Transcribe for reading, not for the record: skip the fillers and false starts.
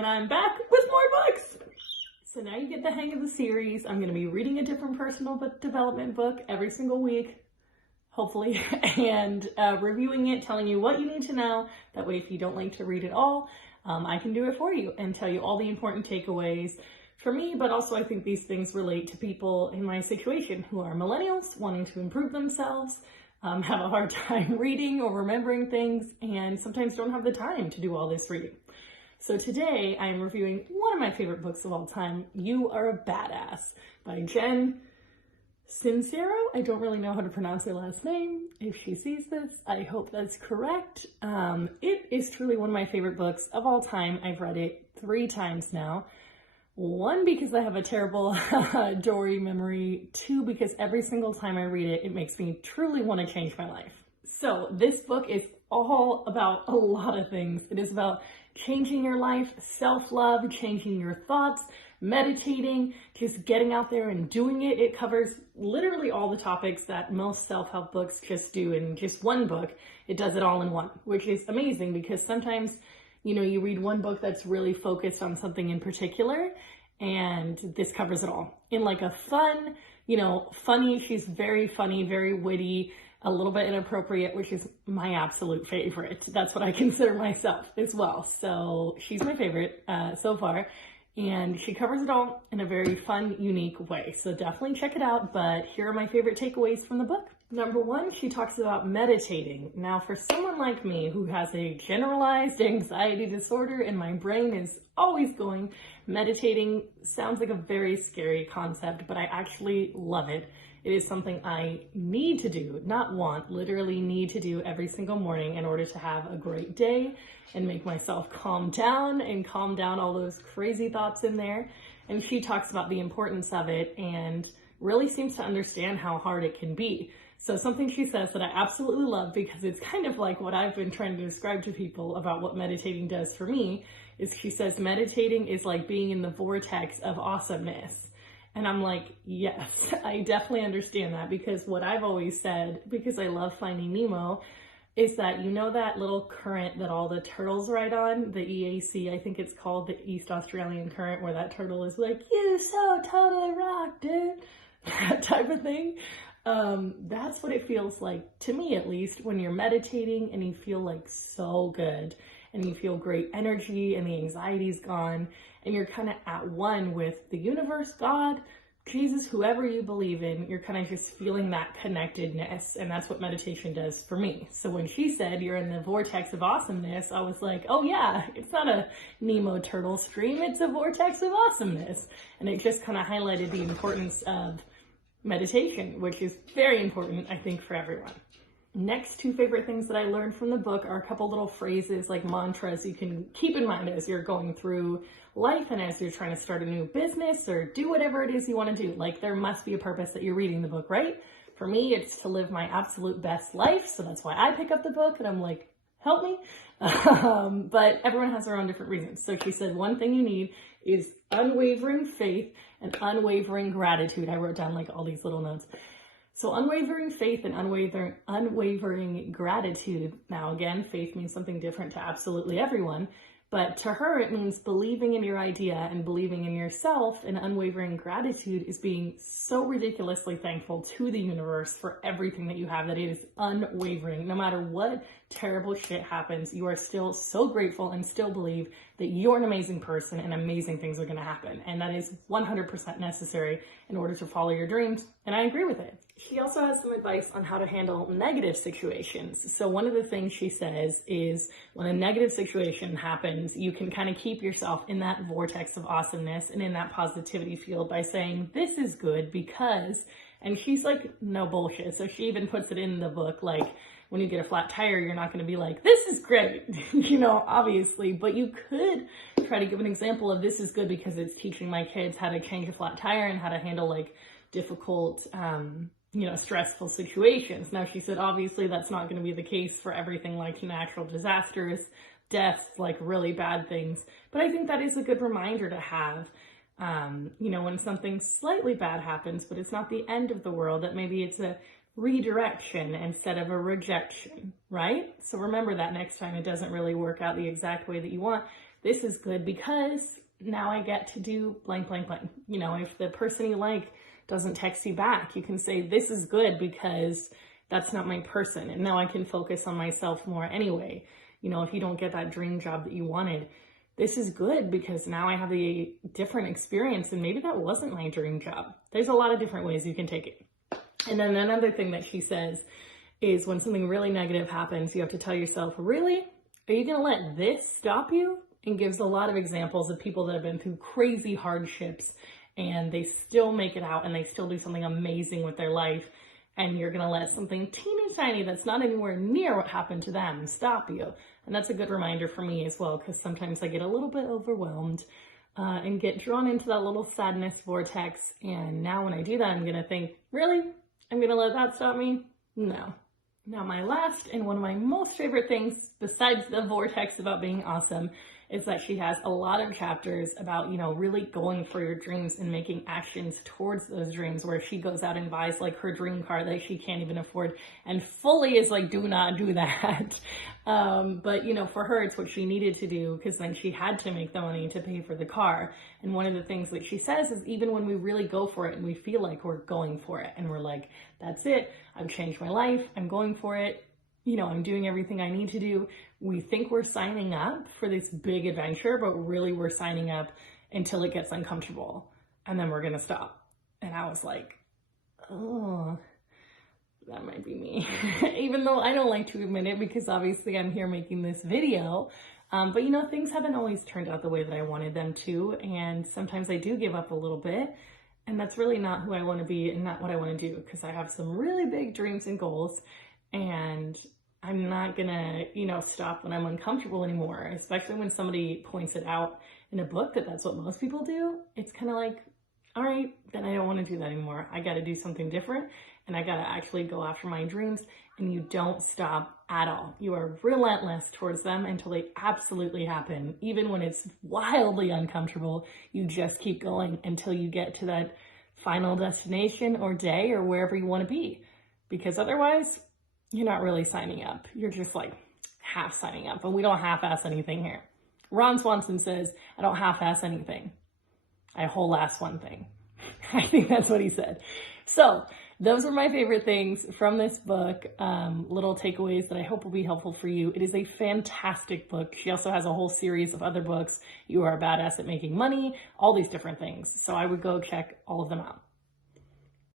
and I'm back with more books. So now you get the hang of the series. I'm going to be reading a different personal development book every single week, hopefully, and reviewing it, telling you what you need to know. That way, if you don't like to read it all, I can do it for you and tell you all the important takeaways for me, but also I think these things relate to people in my situation who are millennials wanting to improve themselves, have a hard time reading or remembering things, and sometimes don't have the time to do all this reading. So today I'm reviewing one of my favorite books of all time, You Are a Badass by Jen Sincero. I don't really know how to pronounce her last name. If she sees this, I hope that's correct. It is truly one of my favorite books of all time. I've read it 3 times now. 1, because I have a terrible Dory memory. 2, because every single time I read it, it makes me truly want to change my life. So this book is all about a lot of things. It is about changing your life, self-love, changing your thoughts, meditating, just getting out there and doing it. It covers literally all the topics that most self-help books just do in just one book. It does it all in one, which is amazing because sometimes, you know, you read one book that's really focused on something in particular, and this covers it all in like a fun, you know, funny. She's very funny, very witty, a little bit inappropriate, which is my absolute favorite. That's what I consider myself as well. So she's my favorite so far, and she covers it all in a very fun, unique way. So definitely check it out. But here are my favorite takeaways from the book. Number 1, she talks about meditating. Now, for someone like me who has a generalized anxiety disorder and my brain is always going, meditating sounds like a very scary concept, but I actually love it. It is something I need to do, not want, literally need to do every single morning in order to have a great day and make myself calm down and calm down all those crazy thoughts in there. And she talks about the importance of it and really seems to understand how hard it can be. So something she says that I absolutely love, because it's kind of like what I've been trying to describe to people about what meditating does for me, is she says meditating is like being in the vortex of awesomeness. And I'm like, yes, I definitely understand that, because what I've always said, because I love Finding Nemo, is that, you know, that little current that all the turtles ride on, the EAC, I think it's called, the East Australian Current, where that turtle is like, you so totally rock, dude, that type of thing. That's what it feels like, to me at least, when you're meditating and you feel like so good and you feel great energy and the anxiety's gone and you're kind of at one with the universe, God, Jesus, whoever you believe in. You're kind of just feeling that connectedness, and that's what meditation does for me. So when she said you're in the vortex of awesomeness, I was like, oh yeah, it's not a Nemo turtle stream, it's a vortex of awesomeness. And it just kind of highlighted the importance of meditation, which is very important, I think, for everyone. Next 2 favorite things that I learned from the book are a couple little phrases, like mantras you can keep in mind as you're going through life and as you're trying to start a new business or do whatever it is you want to do. Like, there must be a purpose that you're reading the book, right? For me, it's to live my absolute best life. So that's why I pick up the book and I'm like, help me. But everyone has their own different reasons. So she said, one thing you need is unwavering faith and unwavering gratitude. I wrote down like all these little notes. So unwavering faith and unwavering gratitude. Now again, faith means something different to absolutely everyone, but to her it means believing in your idea and believing in yourself. And unwavering gratitude is being so ridiculously thankful to the universe for everything that you have, that it is unwavering. No matter what terrible shit happens, you are still so grateful and still believe that you're an amazing person and amazing things are going to happen. And that is 100% necessary in order to follow your dreams. And I agree with it. She also has some advice on how to handle negative situations. So one of the things she says is when a negative situation happens, you can kind of keep yourself in that vortex of awesomeness and in that positivity field by saying, this is good because, and she's like, no bullshit. So she even puts it in the book, like, when you get a flat tire, you're not going to be like, this is great, you know, obviously, but you could try to give an example of this is good because it's teaching my kids how to change a flat tire and how to handle like difficult, you know, stressful situations. Now, she said, obviously, that's not going to be the case for everything like natural disasters, deaths, like really bad things. But I think that is a good reminder to have, you know, when something slightly bad happens, but it's not the end of the world, that maybe it's a redirection instead of a rejection, right? So remember that next time it doesn't really work out the exact way that you want. This is good because now I get to do blank, blank, blank. You know, if the person you like doesn't text you back, you can say, this is good because that's not my person. And now I can focus on myself more anyway. You know, if you don't get that dream job that you wanted, this is good because now I have a different experience and maybe that wasn't my dream job. There's a lot of different ways you can take it. And then another thing that she says is when something really negative happens, you have to tell yourself, really? Are you gonna let this stop you? And gives a lot of examples of people that have been through crazy hardships and they still make it out and they still do something amazing with their life. And you're gonna let something teeny tiny that's not anywhere near what happened to them stop you. And that's a good reminder for me as well, because sometimes I get a little bit overwhelmed and get drawn into that little sadness vortex. And now when I do that, I'm gonna think, really? I'm gonna let that stop me? No. Now my last and one of my most favorite things, besides the vortex about being awesome, is that she has a lot of chapters about, you know, really going for your dreams and making actions towards those dreams, where she goes out and buys like her dream car that she can't even afford and fully is like, do not do that. But you know, for her, it's what she needed to do because then she had to make the money to pay for the car. And one of the things that she says is even when we really go for it and we feel like we're going for it and we're like, that's it, I've changed my life, I'm going for it, you know, I'm doing everything I need to do. We think we're signing up for this big adventure, but really we're signing up until it gets uncomfortable and then we're going to stop. And I was like, oh, that might be me. Even though I don't like to admit it because obviously I'm here making this video. But you know, things haven't always turned out the way that I wanted them to. And sometimes I do give up a little bit. And that's really not who I want to be and not what I want to do, because I have some really big dreams and goals. And I'm not gonna, you know, stop when I'm uncomfortable anymore, especially when somebody points it out in a book that that's what most people do. It's kind of like, all right, then I don't want to do that anymore. I got to do something different and I got to actually go after my dreams. And you don't stop at all. You are relentless towards them until they absolutely happen. Even when it's wildly uncomfortable, you just keep going until you get to that final destination or day or wherever you want to be. Because otherwise, you're not really signing up. You're just like half signing up, and we don't half-ass anything here. Ron Swanson says, I don't half-ass anything. I whole-ass one thing. I think that's what he said. So those are my favorite things from this book. Little takeaways that I hope will be helpful for you. It is a fantastic book. She also has a whole series of other books. You Are a Badass at Making Money, all these different things. So I would go check all of them out.